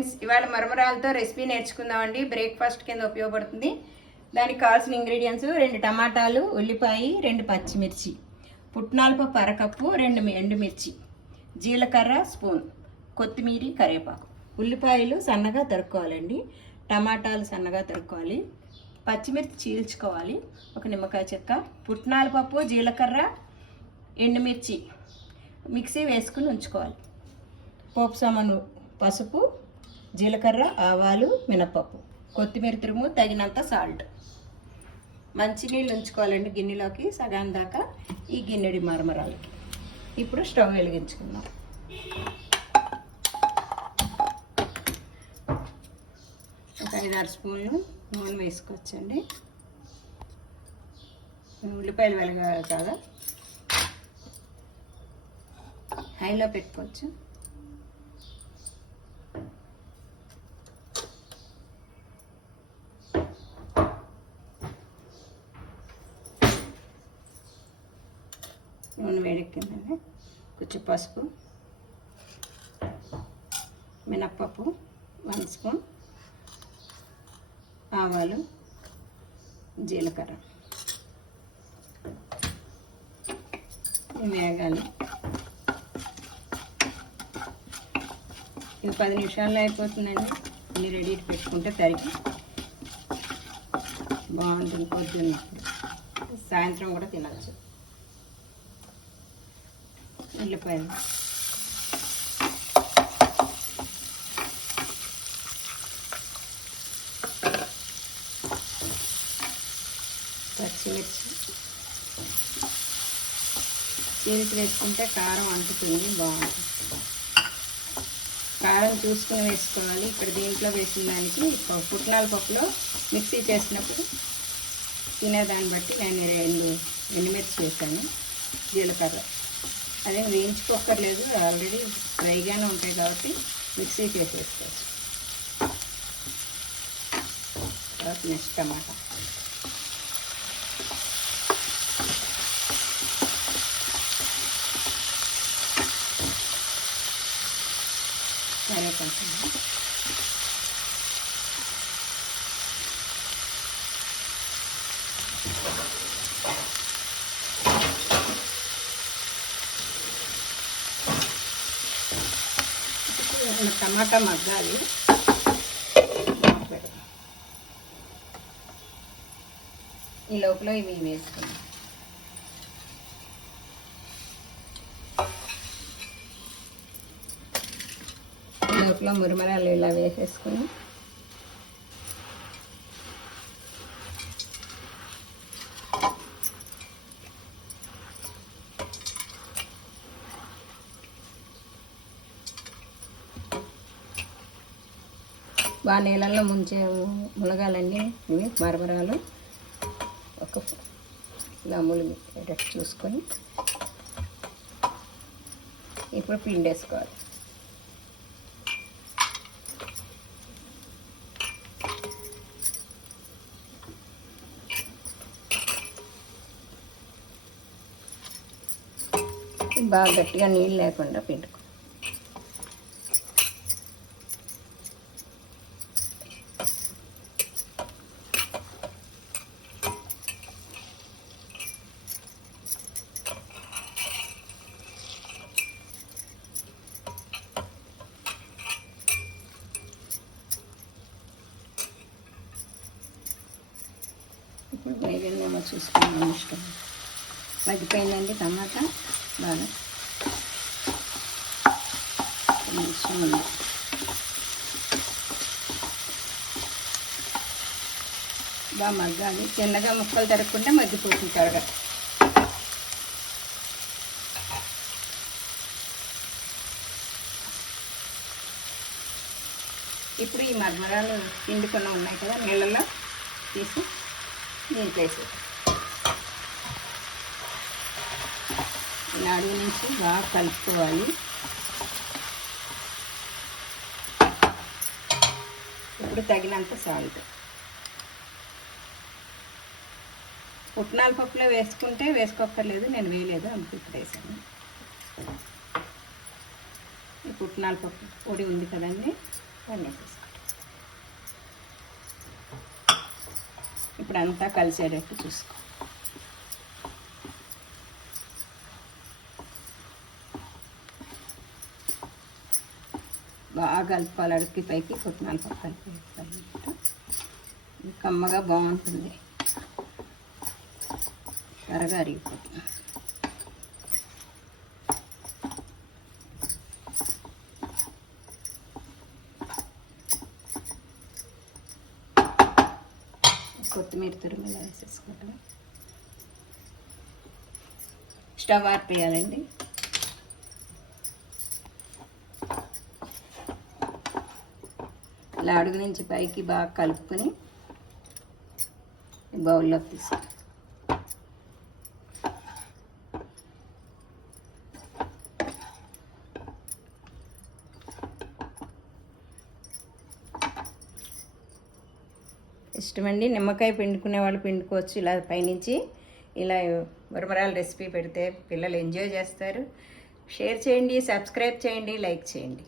Friends, ఇవాళ మరమరాలతో recipe నేర్చుకుందామండి. Breakfast కింద ఉపయోగపడుతుంది. దానికి కావాల్సిన ఇంగ్రీడియంట్స్ 2 టమాటాలు, ఉల్లిపాయ, 2 పచ్చిమిర్చి, పుట్నాల పప్పు అరకప్పు, 2 ఎండుమిర్చి, జీలకర్ర స్పూన్, కొత్తిమీర, కరివేపాకు. ఉల్లిపాయలు సన్నగా తరుక్కోవాలండి, టమాటాలు సన్నగా తరుక్కోవాలి, పచ్చిమిర్చి చీల్చుకోవాలి, 1 నిమ్మకాయ చెక్క, పుట్నాల పప్పు, జీలకర్ర, ఎండుమిర్చి మిక్సీ వేసుకుని ఉంచుకోవాలి. పోపు సామాను పసుపు, జీలకర్ర, ఆవాలు, మినపప్పు, కొత్తిమీర తురుము, తగినంత సాల్ట్. మంచినీళ్ళు ఉంచుకోవాలండి గిన్నెలోకి సగం దాకా, ఈ గిన్నెడి మరమరాలకి. ఇప్పుడు స్టవ్ వెలిగించుకుందాం. ఒక 5-6 స్పూన్లు నూనె వేసుకోవచ్చండి. ఉల్లిపాయలు వెలగాలి కదా, హైలో పెట్టుకోవచ్చు. నూనె వేడెక్కిందండి. కొంచెం పసుపు, మినప్పప్పు 1 స్పూన్, ఆవాలు, జీలకర్ర వేగాలి. ఇది 10 నిమిషాల్లో అయిపోతుందండి. ఇన్ని రెడీ పెట్టుకుంటే తరిగి బాగుంటుంది. పొద్దున్న సాయంత్రం కూడా తినచ్చు. ఉల్లిపాయలు, పచ్చిమిర్చి చీల్చి వేసుకుంటే కారం అంటుతుంది, బాగుంటుంది. కారం చూసుకుని వేసుకోవాలి. ఇక్కడ దీంట్లో వేసిన దానికి పుట్నాల పప్పులో మిక్సీ చేసినప్పుడు తినేదాన్ని బట్టి నేను 2 ఎండుమిర్చి వేసాను, జీలకర్ర. అదే వేయించుకోక్కర్లేదు, ఆల్రెడీ డ్రైగానే ఉంటాయి కాబట్టి మిక్సీ చేసేసుకోవచ్చు. తర్వాత నెక్స్ట్ టమాటా, కరివేపాకు, టమాటా మగ్గాలి. ఈ లోపల ఇవి వేసుకున్నాం. ఈ లోపల మురమరాలు ఇలా వేసేసుకుని బాగా నీళ్ళల్లో మునగాలండి. ఇవి మరమరాలు ఇలా ములిగేటట్టు చూసుకొని ఇప్పుడు పిండేసుకోవాలి. బాగా గట్టిగా నీళ్ళు లేకుండా పిండుకో. ఇప్పుడు వేగంగా చూసుకున్నాం. ఇష్టం మగ్గిపోయిందండి టమాటా, బాగా ఇష్టం ఉంది. బాగా మగ్గాలి. చిన్నగా ముక్కలు తరుక్కుంటే మగ్గిపోతుంది త్వరగా. ఇప్పుడు ఈ మరమరాలు పిండుకున్న ఉన్నాయి కదా, నీళ్ళలో తీసి దీంట్లో వేసి ఇలా అడుగు నుంచి బాగా కలుపుకోవాలి. ఇప్పుడు తగినంత సాల్ట్. పుట్నాల పప్పులో వేసుకుంటే వేసుకోక్కర్లేదు, నేను వేయలేదు, అందుకు ఇప్పుడు వేసాను. ఈ పుట్నాల పప్పు పొడి ఉంది కదండి, అన్నీ ఇప్పుడు అంతా కలిసేటట్టు చూసుకో. బాగా కలుపుకోవాలి, అడుక్కి పైకి పుట్నాలు పక్కన కమ్మగా బాగుంటుంది, త్వరగా అరిగిపోతుంది. కొత్తిమీర తురిమిలా వేసేసుకోవటం. స్టవ్ ఆర్పేయాలండి. ఇలా అడుగు నుంచి పైకి బాగా కలుపుకొని బౌల్లోకి తీసుకో. ఇష్టమండి, నిమ్మకాయ పిండుకునే వాళ్ళు పిండుకోవచ్చు. ఇలా పైనుంచి ఇలా మరమరాల రెసిపీ పెడితే పిల్లలు ఎంజాయ్ చేస్తారు. షేర్ చేయండి, సబ్స్క్రైబ్ చేయండి, లైక్ చేయండి.